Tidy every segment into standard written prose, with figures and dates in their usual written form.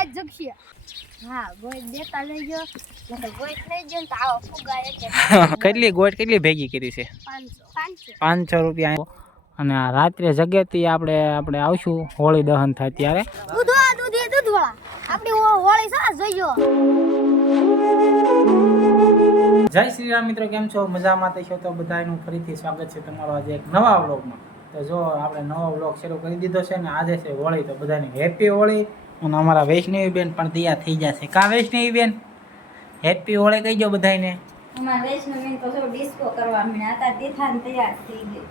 રાત જગશે. હા ગોઈટ દેતા લઈ ગયો એટલે ગોઈટ લઈ ગયો તો આવો ફુગા એટલે કેટલી ગોઈટ કેટલી ભેગી કરી છે? 500 રૂપિયા. અને આ રાત્રે જગ્યાથી આપણે આવશું હોળી દહન થાય ત્યારે. દૂધવાળા આપણી હોળી સા જોઈયો. જય શ્રી રામ મિત્રો, કેમ છો? મજામાં છો તો બધાનું ફરીથી સ્વાગત છે તમારો આજે એક નવા વ્લોગમાં. તો જો આપણે નવો વ્લોગ શરૂ કરી દીધો છે ને આજે છે હોળી, તો બધાની હેપી હોળી. અને અમારા વૈષ્ણવી બેન પણ તૈયાર થઈ જશે. કા વૈષ્ણવી બેન હેપી હોળી કહી દો બધાને. અમારા વૈષ્ણવી બેન તો જો ડિસ્કો કરવા માંડ્યા હતા, તીથાન તૈયાર થઈ ગઈ.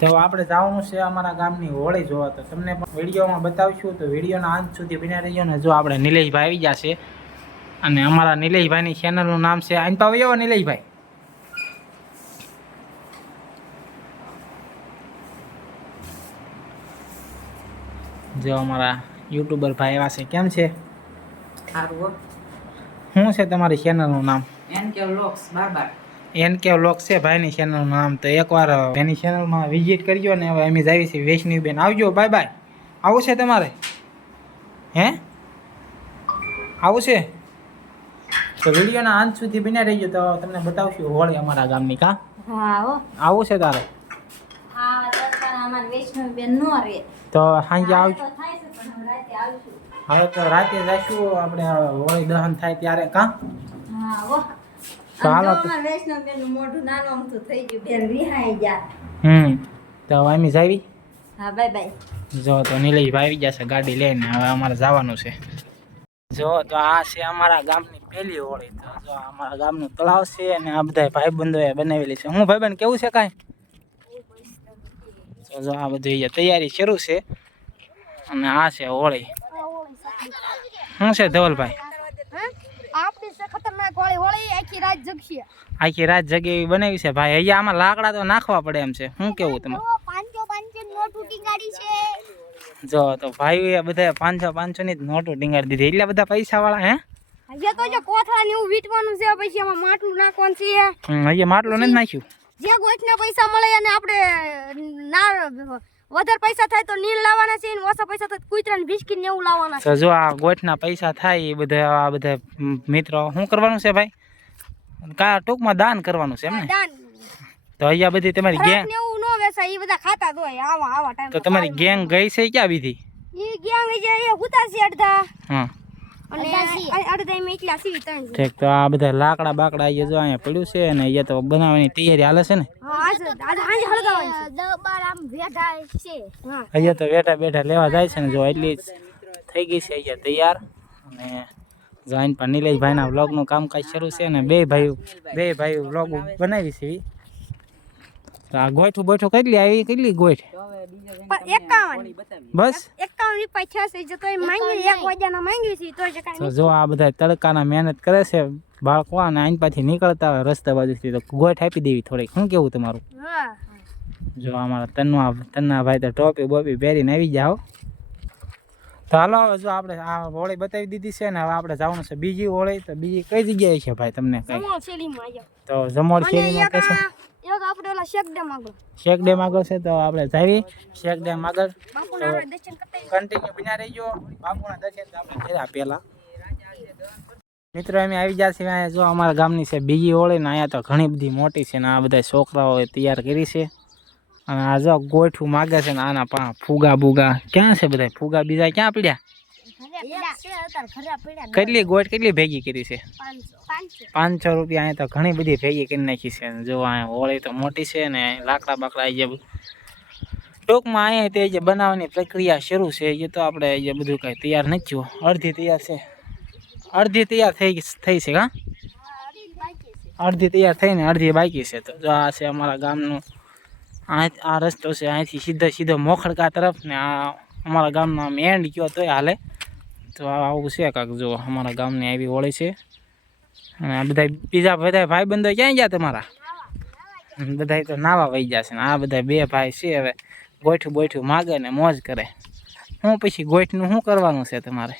તો આપણે જવાનું છે અમારા ગામની હોળી જોવા, તો તમને પણ વિડીયોમાં બતાવશું. તો વિડીયોના અંત સુધી બન્યા રહેજો ને. જો આપણે નિલેશભાઈ આવી જશે અને અમારા નિલેશભાઈની ચેનલનું નામ છે આઈન પાવ્યો નિલેશભાઈ. જો અમારા યુટ્યુબર ભાઈ એવા છે. કેમ છે? સારું. શું છે તમારી ચેનલનું નામ? NK Vlogs બાર. NK Vlogs છે ભાઈની ચેનલનું નામ. તો એકવાર એની ચેનલમાં વિઝિટ કરજો ને. હવે અમે જાવી છીએ વૈષ્ણવી બેન. આવજો, બાય બાય. આવું છે તમારે? હે આવું છે? તો વિડીયોના અંત સુધી બન્યા રહીજો તો તમને બતાવશું હોળી અમારા ગામની. કા હા હો. આવું છે તારે? હા તરતાના અમાર વૈષ્ણવી બેન નો રે. તો સાંજે આવજો. તો થાય છે પણ હવે રાતે આવશું. હવે તો રાતે જઈશું આપણે હોળી દહન થાય ત્યારે. કા હા હો. તો હાલો. અમાર વૈષ્ણવી બેન નું મોઢું નાનું અમથું થઈ ગયું, બેન રિહાઈ ગયા. તો હવે અમે જાવી. હા બાય બાય. જો તો નિલેશભાઈ આવી જશે ગાડી લઈને. હવે અમારે જવાનું છે. જો તો આ છે અમારા ગામની પહેલી હોળી. તો જો અમારા ગામનું તળાવ છે અને આ બધા ભાઈબંધોએ બનાવેલી છે. હું ભાઈબંધ કેવું છે કાંઈ? તો જો આ બધી તૈયારી શરૂ છે અને આ છે હોળી. શું છે ધવલભાઈ? આપણી છે ખતરનાક હોળી આખી રાત જગશે. આખી રાત જગ્યા એવી બનાવી છે ભાઈ. અહીંયા આમાં લાકડા તો નાખવા પડે એમ છે. શું કેવું તમે? 500 નોટ ટીંગાડી છે. જો તો ભાઈ બધા 500 ની નોટો ટીંગાડી દીધી. એટલે બધા પૈસા વાળા. હે અહીંયા તો જો કોથળા ને એવું વીટવાનું છે, પછી એમાં માટલું નાખવાનું છે. અહીંયા માટલું નથી નાખ્યું. જે ગોઠના પૈસા મળે અને આપણે ના વધારે પૈસા થાય તો નીલ લાવવાના છે, ઓછા પૈસા થાય કૂતરા ને બિસ્કિટ ને એવું લાવવાના છે. તો જો આ ગોઠના પૈસા થાય એ બધા આ બધા મિત્રો શું કરવાનું છે ભાઈ? કા ટૂંકમાં દાન કરવાનું છે એમ ને? દાન. તો અહીંયા બધી તમારી ગેંગ ને એવું નો વેચાય, એ બધા ખાતા જ હોય આવા ટાઈમ. તો તમારી ગેંગ ગઈ છે ક્યાં બીધી? ઈ ગેંગ જે એ ઉતારશે અડધા હા અને અડધા મેં એકલા સીવી ત્રણ. ઠીક. તો આ બધા લાકડા બાકડા અહીંયા જો અહીંયા પડ્યું છે અને અહીંયા તો બનાવવાની તૈયારી હાલે છે ને. હા આજ હળગાવાની છે. 10-12 આમ બેઠા છે. હા અહીંયા તો બેઠા બેઠા લેવા જાય છે ને. જો એટલી જ થઈ ગઈ છે અહીંયા તૈયાર. અને જોઈન પણ નિલેશભાઈના વ્લોગનું કામકાજ શરૂ છે ને બે ભાઈઓ વ્લોગ બનાવી છે. તો આ ગોઠું બોઠું કેટલી આવી? કેટલી ગોઠ? 51 બસ 51 રૂપિયા છે. જો તો માંગી 1 વાગ્યાના માંગી છે તો જ કાઈ. તો જો આ બધા તડકાના મહેનત કરે છે બાળકો અને આઈન પાછી નીકળતા હોય રસ્તા બાજુથી તો ગોઠ આપી દેવી થોડીક. શું કેવું તમારું? હા જો અમારા તન્ના ભાઈ તો ટોપી બોપી પહેરીને આવી જાઓ. તો હાલો હવે જો આપણે આ હોળી બતાવી દીધી છે ને. હવે આપણે જવાનું છે બીજી હોળી. તો બીજી કઈ જગ્યાએ છે ભાઈ તમને કઈ? જમોળ શેરીમાં આવ્યો. તો જમોળ શેરીમાં કે છે? એક આપણે ઓલા શેક ડેમ આગળ. શેક ડેમ આગળ છે. તો આપણે જાવી શેક ડેમ આગળ. બાપુના આપણે દર્શન કરતા કન્ટિન્યુ બિના રહીજો. બાપુના દર્શન તો આપણે કર્યા પહેલા. મિત્રો અમે આવી ગયા છીએ અહીંયા. જો અમારા ગામની છે બીજી હોળી ને. અહીંયા તો ઘણી બધી મોટી છે ને આ બધા છોકરાઓએ તૈયાર કરી છે. અને આ જો ગોઠું માગે છે ને આના ફુગા બુગા ક્યાં છે? બધા ફુગા બીજા ક્યાં પડ્યા? કેટલી ગોઠ કેટલી ભેગી કરી છે? 500 રૂપિયા. અહીંયા તો ઘણી બધી ભેગી કરી નાખી છે. જો અહીંયા હોળી તો મોટી છે ને લાકડા બાકડા જે ટૂંકમાં અહીંયા તે જે બનાવવાની પ્રક્રિયા શરૂ છે એ તો આપણે જે બધું કાંઈ તૈયાર નથી થયું. અડધી તૈયાર છે, અડધી તૈયાર થઈ છે. હા અડધી તૈયાર થઈને અડધી બાકી છે. તો જો આ છે અમારા ગામનું આ રસ્તો છે. અહીંથી સીધો મોખડકા તરફ ને આ અમારા ગામનો આમ એન્ડ ગયો તોય હાલે. તો આવું છે કાંક. જો અમારા ગામની આવી હોળી છે. અને આ બધા બીજા બધા ભાઈબંધો ક્યાં ગયા તમારા? બધા તો નાવા વહી જશે ને. આ બધા બે ભાઈ છે હવે ગોઠું બોઠું માગે ને મોજ કરે. હું પછી ગોઠનું શું કરવાનું છે તમારે?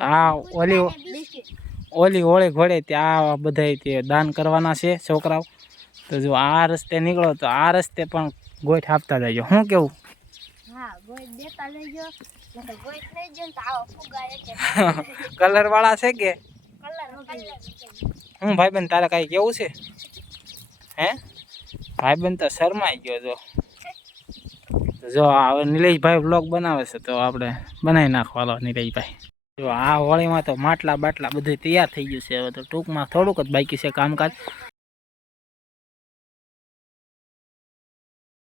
આ ઓલી હોળી ઘોડે ત્યાં બધા તે દાન કરવાના છે છોકરાઓ. તો જો આ રસ્તે નીકળો તો આ રસ્તે પણ ગોઠ આપતા જજો. શું કેવું? હા ગોઈ દેતા લઈ ગયો તો ગોઈ લઈ ગયો તો આવો ફુગા એટલે કલર વાળા છે કે કલર હું ભાઈબંધ તારે કઈ કેવું છે હે ભાઈબંધ તો શરમાઈ ગયો જો હવે નિલેશભાઈ બ્લોગ બનાવે છે તો આપણે બનાવી નાખવાનો નિલેશભાઈ જો આ હોળીમાં તો માટલા બાટલા બધું તૈયાર થઈ ગયું છે હવે તો ટૂંકમાં થોડુંક જ બાકી છે કામકાજ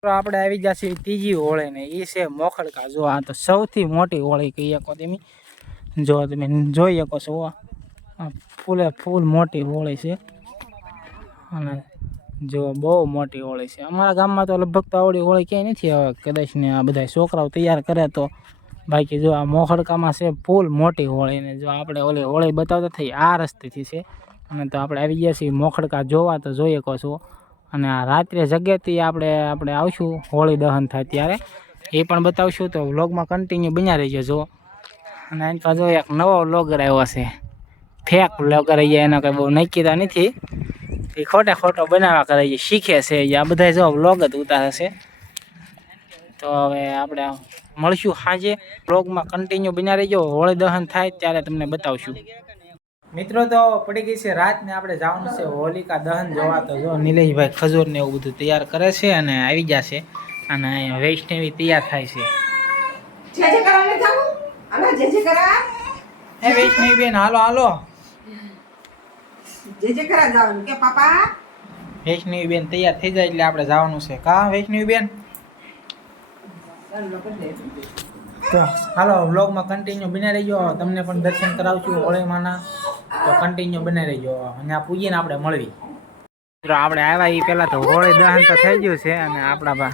આપણે આવી જશે ત્રીજી હોળી ને એ છે મોખડકા જો આ તો સૌથી મોટી હોળી કહી શકો તમે જો તમે જોઈ શકો છો આ ફૂલે ફૂલ મોટી હોળી છે અને જો બહુ મોટી હોળી છે અમારા ગામમાં તો લગભગ તો આવડી હોળી ક્યાંય નથી હવે કદાચ ને આ બધા છોકરાઓ તૈયાર કરે તો બાકી જો આ મોખડકામાં છે ફૂલ મોટી હોળી ને જો આપણે ઓલી હોળી બતાવતા થઈ આ રસ્તેથી છે અને તો આપણે આવી ગયા છીએ મોખડકા જોવા તો જોઈ શકો છો અને આ રાત્રે જગ્યાથી આપણે આવશું હોળી દહન થાય ત્યારે એ પણ બતાવશું તો વ્લોગમાં કન્ટિન્યુ બન્યા રહીજો જો અને એની પાછો એક નવો વ્લોગર આવ્યો છે ફેક વ્લોગર અહીંયા એનો કંઈ બહુ નક્કીતા નથી એ ખોટો બનાવવા કરે છે શીખે છે આ બધા જો વ્લોગ જ ઉતારે છે તો હવે આપણે મળશું સાંજે વ્લોગમાં કન્ટિન્યુ બન્યા રહીજો હોળી દહન થાય ત્યારે તમને બતાવશું મિત્રો તો પડી ગઈ છે રાત ને આપણે જવાનું છે હોલિકા દહન જોવા તો જો નિલેશભાઈ ખજૂર ને એવું બધું તૈયાર કરે છે અને આવી જશે અને અહીંયા વૈષ્ણવી તૈયાર થાય છે વૈષ્ણવી બેન હાલો વૈષ્ણવી બેન તૈયાર થઈ જાય એટલે આપણે જવાનું છે કા વૈષ્ણવી બેન તો હાલો વ્લોગમાં કન્ટિન્યુ બને રહીજો તમને પણ દર્શન કરાવશું હોળીમાંના તો કન્ટિન્યુ બને રહીજો અને આ પૂજીને આપણે મળવી મિત્રો આપણે આવ્યા એ પહેલા તો હોળી દહન તો થઈ ગયું છે અને આપણા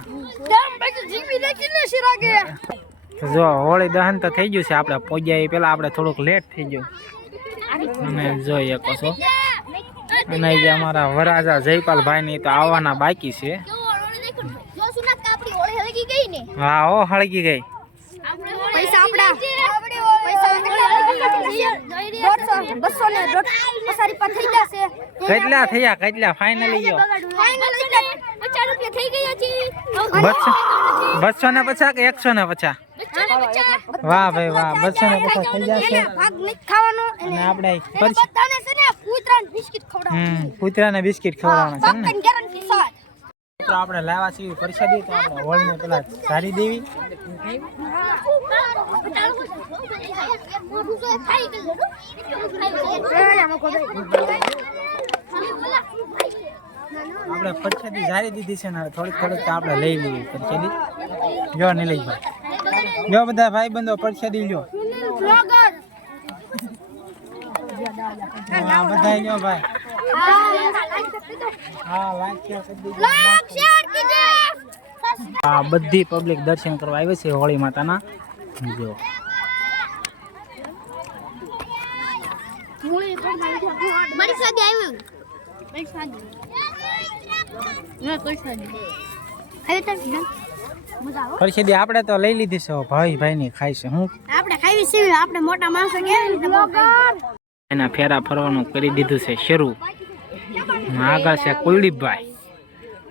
જો હોળી દહન તો થઈ ગયું છે આપણે પહોંચ્યા એ પહેલા આપણે થોડુંક લેટ થઈ ગયું અને જોઈ શકો છો અને જે અમારા વરાજા જયપાલભાઈ ની તો આવવાના બાકી છે હા ઓ હળગી ગઈ પૈસા આપડા કેટલા થયા કેટલા ફાઇનલી ગયો 250 કે 150 વાહ ભાઈ વાહ 250 થઈ જશે અને આપણે કૂતરાને બિસ્કિટ ખવડાવવાના છે ને તો આપણે લાવ્યા છીએ પ્રસાદી તો આપણે હોળને પેલા સારી દેવી આપણે પ્રસાદી સારી દીધી છે ને થોડીક તો આપણે લઈ લઈએ પ્રસાદી જો નિલેશભાઈ જો બધા ભાઈ બંધો પ્રસાદી લ્યો હા બધા લ્યો ભાઈ બધી પબ્લિક દર્શન કરવા આવે છે હોળી માતાના જો પ્રસાદી આપણે તો લઈ લીધી છે ભાઈ ની ખાય છે હું આપણે ખાવી છે આપણે મોટા માણસો એના ફેરા ફરવાનું કરી દીધું છે શરૂ આગળ છે કુલદીપભાઈ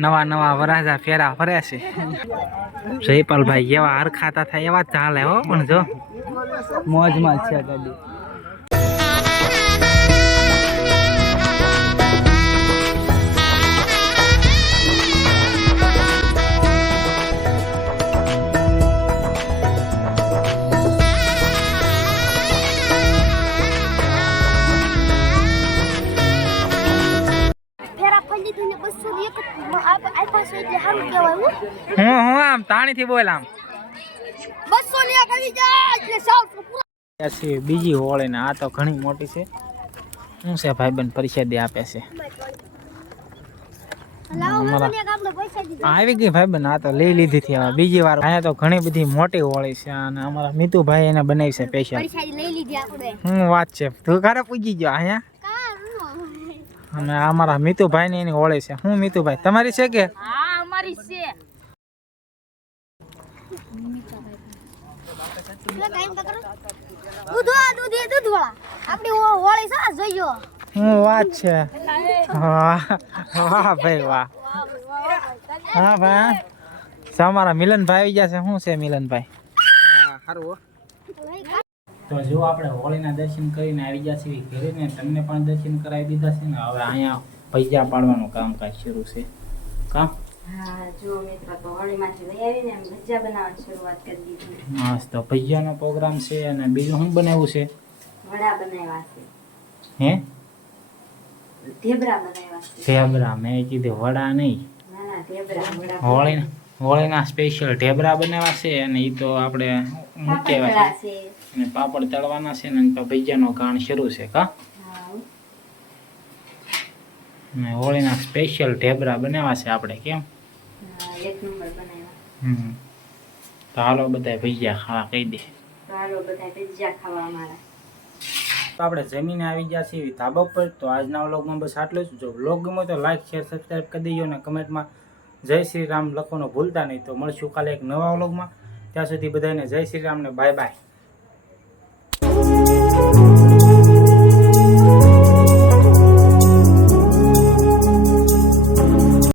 નવા વરાજા ફેરા ફરે છે જયપાલભાઈ એવા હરખાતા થાય એવા ચાલે હો પણ જો મોજમાં છે ગાડી હું આમ તાણીથી બોલ આમ 200 બીજી હોળી ને આ તો ઘણી મોટી છે શું છે ભાઈબંધ પરિષદે આપે છે આવી ગઈ ભાઈબંધ આ તો લઈ લીધી હતી હવે બીજી વાર અહીંયા તો ઘણી બધી મોટી હોળી છે અને અમારા મિતુભાઈ એને બનાવી છે સ્પેશિયલ હું વાત છે તું ઘરે પૂજી ગયો અહીંયા અને અમારા મિતુભાઈ ની એની હોળી છે હું મિતુભાઈ તમારી છે કે હું વાત છે વાહ ભાઈ વાહ હા ભાઈ અમારા મિલનભાઈ આવી ગયા છે. શું છે મિલનભાઈ? તો જો આપણે હોળીના દર્શન કરીને આવી ગયા છીએ ઘરે ને તમને પણ દર્શન કરાવી દીધા છે ને હવે અહીંયા પૈસા પાડવાનું કામકાજ શરૂ છે. કામ હા જો મિત્રો તો હોળીમાંથી લઈ આવીને એમ ભજીયા બનાવવાની શરૂઆત કરી દીધી. હા તો પૈસાનો પ્રોગ્રામ છે અને બીજું શું બનાવ્યું છે? વડા બનાવ્યા છે, હે ઢેબરા બનાવ્યા છે. ઢેબરા? મેં કીધું વડા નહીં. ના ના ઢેબરા વડા હોળીના સ્પેશિયલ ઢેબરા બનાવ્યા છે અને એ તો આપણે મૂકેવા પાપડ છે છે. અને પાપડ તળવાના છે ને તો ભજીયાનો ગાણ શરૂ છે. કા હા ને હોળીના સ્પેશિયલ ઢેબરા બનાવ્યા છે આપણે. કેમ? હા, એક નંબર બનાવ્યા. તો હાલો બધા ભજીયા ખાવા કહી દે. તો હાલો બધા ભજીયા ખાવા અમારા. તો આપણે જમીને આવી ગયા છીએ ધાબા પર. તો આજના વ્લોગમાં બસ આટલું જ. જો વ્લોગ ગમે તો લાઈક શેર સબસ્ક્રાઈબ કરી દેજો અને કમેન્ટમાં જય શ્રી રામ લખવાનું ભૂલતા નહીં. તો મળશું કાલે એક નવા વ્લોગમાં. ત્યાં સુધી બધાને જય શ્રી રામ ને બાય બાય.